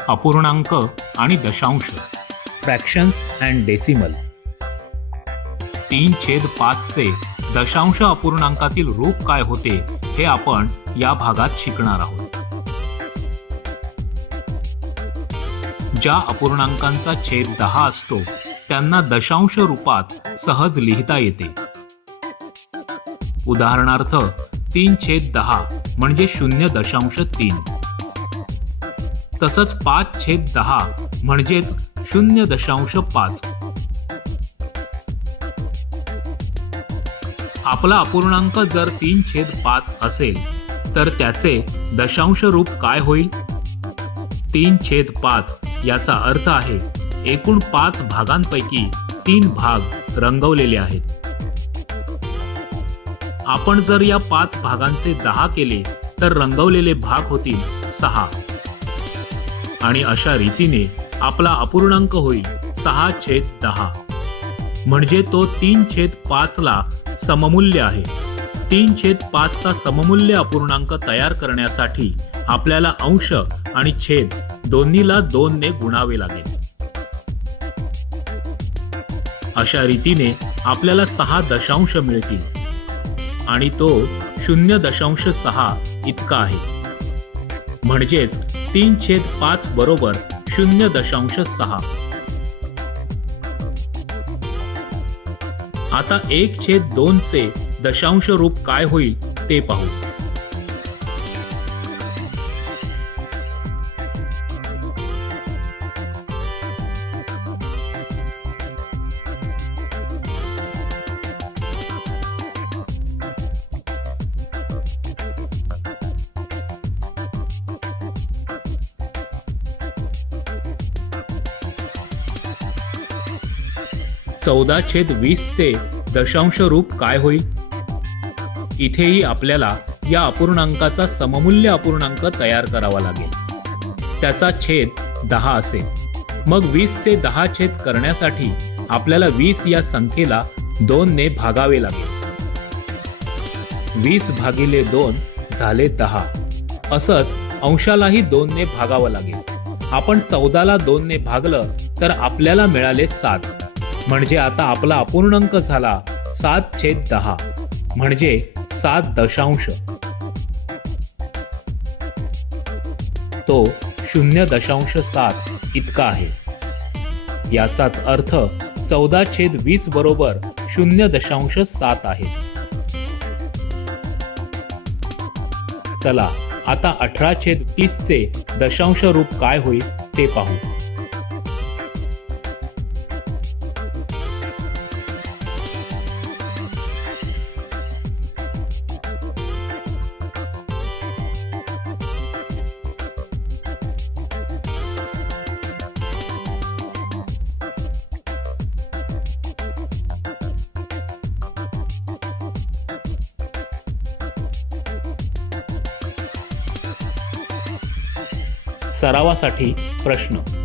अपूर्णांक आणि दशांश. फ्रॅक्शन्स अँड डेसिमल तीन छेद पाचचे दशांश अपूर्णांकातील रूप काय होते हे आपण या भागात शिकणार आहोत. ज्या अपूर्णांकांचा छेद दहा असतो त्यांना दशांश रूपात सहज लिहिता येते. उदाहरणार्थ तीन छेद दहा म्हणजे शून्य दशांश तीन. तसंच पाच छेद दहा म्हणजेच शून्य दशांश पाच. आपला अपूर्णांक जर तीन छेद पाच असेल तर त्याचे दशांश रूप काय होईल? तीन छेद पाच याचा अर्थ आहे एकूण पाच भागांपैकी तीन भाग रंगवलेले आहेत. आपण जर या पाच भागांचे दहा केले तर रंगवलेले भाग होतील सहा. आणि अशा रीतीने आपला अपूर्णांक होईल सहा छेद दहा. म्हणजे तो तीन छेद पाच ला सममूल्य आहे. तीन छेद पाचचा सममूल्य अपूर्णांक तयार करण्यासाठी आपल्याला अंश आणि छेद दोन्हीला दोनने गुणावे लागेल. अशा रीतीने आपल्याला सहा दशांश मिळतील. आणि तो शून्य दशांश सहा इतका आहे. म्हणजेच तीन छेद पाच बरोबर शून्य दशांश सहा. आता एक छेद दोन चे दशांश रूप काय होईल ते पाहू. चौदा छेद वीसचे दशांश रूप काय होईल? इथेही आपल्याला या अपूर्णांकाचा सममूल्य अपूर्णांक तयार करावा लागेल. त्याचा छेद दहा असेल. मग वीसचे दहा छेद करण्यासाठी आपल्याला वीस या संख्येला दोनने भागावे लागेल. वीस भागिले दोन झाले दहा. असंच अंशालाही दोनने भागावं लागेल. आपण चौदाला दोनने भागलं तर आपल्याला मिळाले सात. म्हणजे आता आपला अपूर्णांक झाला सात छेद दहा म्हणजे सात दशांश. तो शून्य दशांश सात इतका आहे. याचाच अर्थ चौदा छेद वीस बरोबर शून्य दशांश सात आहे. चला आता अठरा छेद तीस चे दशांश रूप काय होईल ते पाहू. सरावासाठी प्रश्न.